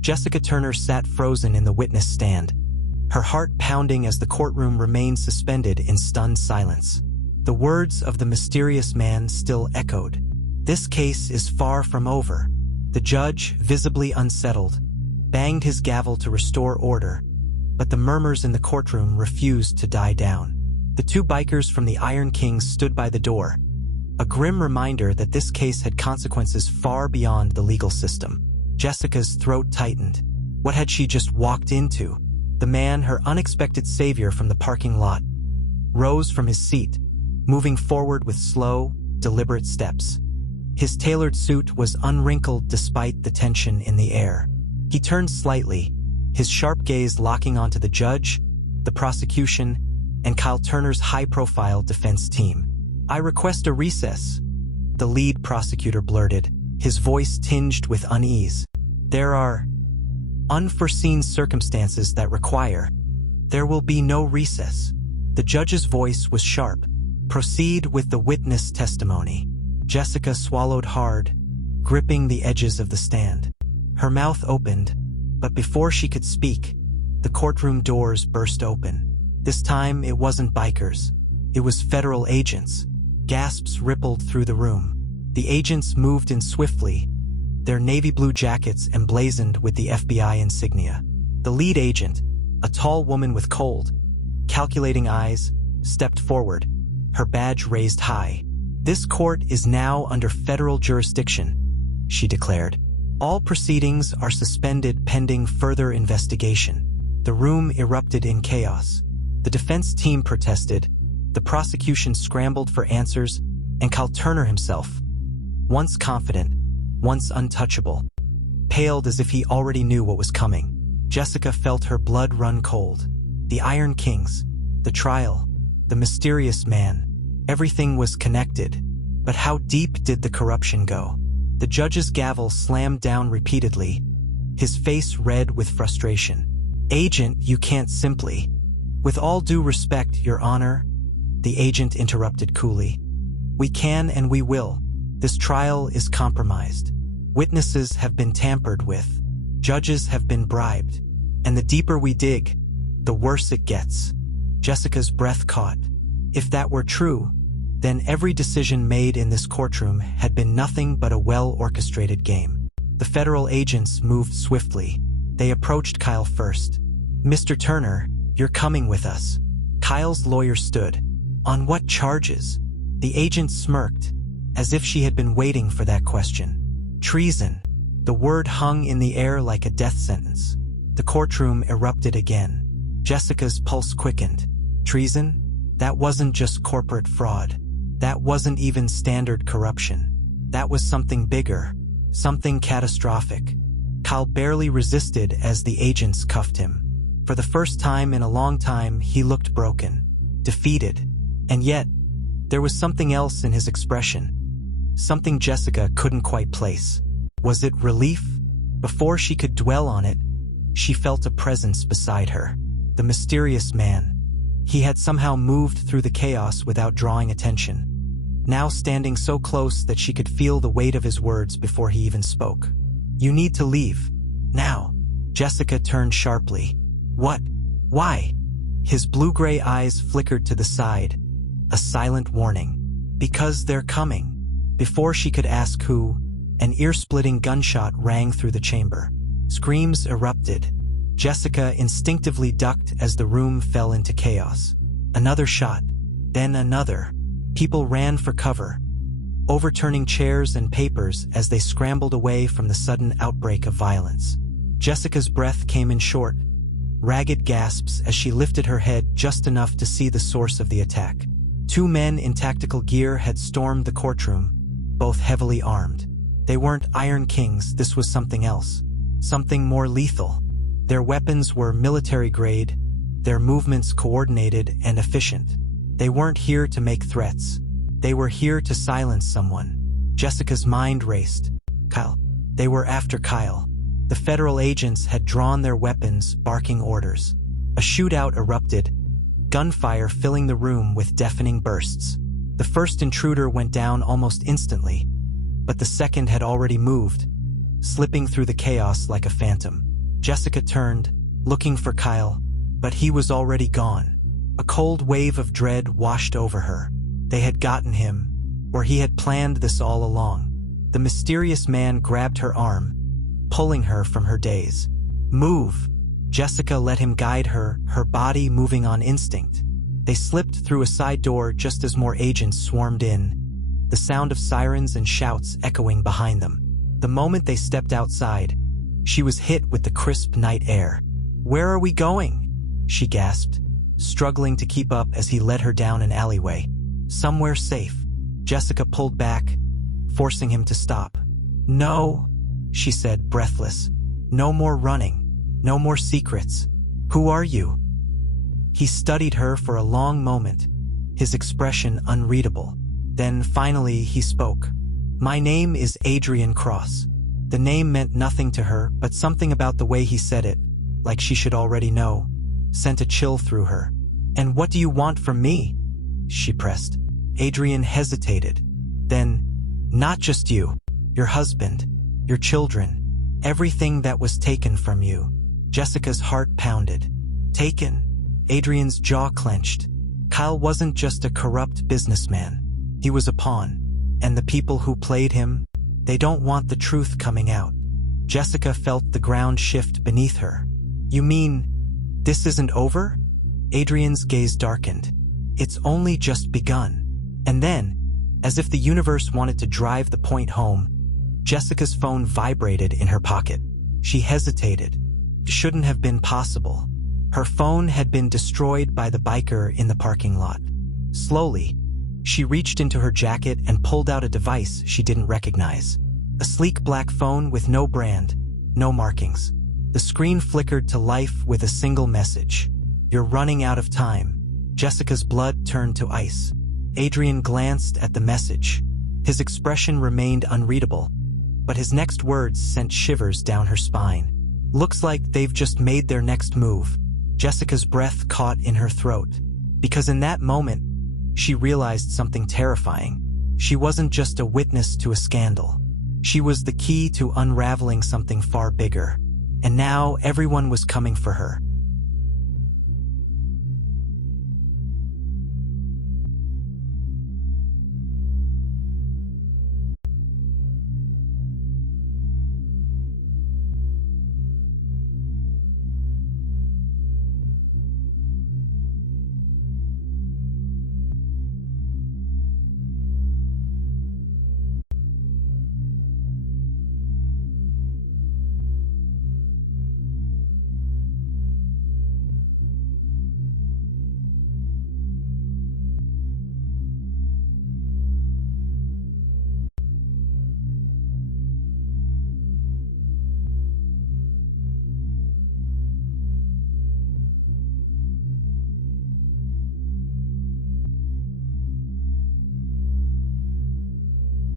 Jessica Turner sat frozen in the witness stand, her heart pounding as the courtroom remained suspended in stunned silence. The words of the mysterious man still echoed. "This case is far from over." The judge, visibly unsettled, banged his gavel to restore order, but the murmurs in the courtroom refused to die down. The two bikers from the Iron Kings stood by the door, a grim reminder that this case had consequences far beyond the legal system. Jessica's throat tightened. What had she just walked into? The man, her unexpected savior from the parking lot, rose from his seat, moving forward with slow, deliberate steps. His tailored suit was unwrinkled despite the tension in the air. He turned slightly, his sharp gaze locking onto the judge, the prosecution, and Kyle Turner's high-profile defense team. "I request a recess," the lead prosecutor blurted, his voice tinged with unease. "There are unforeseen circumstances that require. There will be no recess." The judge's voice was sharp. "Proceed with the witness testimony." Jessica swallowed hard, gripping the edges of the stand. Her mouth opened, but before she could speak, the courtroom doors burst open. This time it wasn't bikers. It was federal agents. Gasps rippled through the room. The agents moved in swiftly, their navy blue jackets emblazoned with the FBI insignia. The lead agent, a tall woman with cold, calculating eyes, stepped forward, her badge raised high. "This court is now under federal jurisdiction," she declared. "All proceedings are suspended pending further investigation." The room erupted in chaos. The defense team protested, the prosecution scrambled for answers, and Kyle Turner himself, once confident, once untouchable, paled as if he already knew what was coming. Jessica felt her blood run cold. The Iron Kings, the trial, the mysterious man, everything was connected. But how deep did the corruption go? The judge's gavel slammed down repeatedly, his face red with frustration. "Agent, you can't simply..." "With all due respect, Your Honor," the agent interrupted coolly. "We can and we will. This trial is compromised. Witnesses have been tampered with. Judges have been bribed. And the deeper we dig, the worse it gets." Jessica's breath caught. If that were true, then every decision made in this courtroom had been nothing but a well-orchestrated game. The federal agents moved swiftly. They approached Kyle first. "Mr. Turner, you're coming with us." Kyle's lawyer stood. "On what charges?" The agent smirked, as if she had been waiting for that question. "Treason." The word hung in the air like a death sentence. The courtroom erupted again. Jessica's pulse quickened. Treason? That wasn't just corporate fraud. That wasn't even standard corruption. That was something bigger, something catastrophic. Kyle barely resisted as the agents cuffed him. For the first time in a long time, he looked broken, defeated. And yet, there was something else in his expression. Something Jessica couldn't quite place. Was it relief? Before she could dwell on it, she felt a presence beside her. The mysterious man. He had somehow moved through the chaos without drawing attention, now standing so close that she could feel the weight of his words before he even spoke. "You need to leave. Now." Jessica turned sharply. "What? Why?" His blue-gray eyes flickered to the side, a silent warning. "Because they're coming." Before she could ask who, an ear-splitting gunshot rang through the chamber. Screams erupted. Jessica instinctively ducked as the room fell into chaos. Another shot, then another. People ran for cover, overturning chairs and papers as they scrambled away from the sudden outbreak of violence. Jessica's breath came in short, ragged gasps as she lifted her head just enough to see the source of the attack. Two men in tactical gear had stormed the courtroom, both heavily armed. They weren't Iron Kings, this was something else. Something more lethal. Their weapons were military-grade, their movements coordinated and efficient. They weren't here to make threats. They were here to silence someone. Jessica's mind raced. Kyle. They were after Kyle. The federal agents had drawn their weapons, barking orders. A shootout erupted, gunfire filling the room with deafening bursts. The first intruder went down almost instantly, but the second had already moved, slipping through the chaos like a phantom. Jessica turned, looking for Kyle, but he was already gone. A cold wave of dread washed over her. They had gotten him, or he had planned this all along. The mysterious man grabbed her arm, pulling her from her daze. "Move!" Jessica let him guide her, her body moving on instinct. They slipped through a side door just as more agents swarmed in, the sound of sirens and shouts echoing behind them. The moment they stepped outside, she was hit with the crisp night air. "Where are we going?" she gasped, struggling to keep up as he led her down an alleyway. "Somewhere safe." Jessica pulled back, forcing him to stop. "No," she said, breathless. "No more running. No more secrets. Who are you?" He studied her for a long moment, his expression unreadable. Then finally he spoke. "My name is Adrian Cross." The name meant nothing to her, but something about the way he said it, like she should already know, sent a chill through her. "And what do you want from me?" she pressed. Adrian hesitated. Then, "Not just you, your husband, your children, everything that was taken from you." Jessica's heart pounded. "Taken?" Adrian's jaw clenched. Kyle wasn't just a corrupt businessman. He was a pawn. And the people who played him, they don't want the truth coming out. Jessica felt the ground shift beneath her. "You mean, this isn't over?" Adrian's gaze darkened. "It's only just begun." And then, as if the universe wanted to drive the point home, Jessica's phone vibrated in her pocket. She hesitated. It shouldn't have been possible. Her phone had been destroyed by the biker in the parking lot. Slowly, she reached into her jacket and pulled out a device she didn't recognize. A sleek black phone with no brand, no markings. The screen flickered to life with a single message. "You're running out of time." Jessica's blood turned to ice. Adrian glanced at the message. His expression remained unreadable, but his next words sent shivers down her spine. "Looks like they've just made their next move." Jessica's breath caught in her throat, because in that moment, she realized something terrifying. She wasn't just a witness to a scandal. She was the key to unraveling something far bigger. And now everyone was coming for her.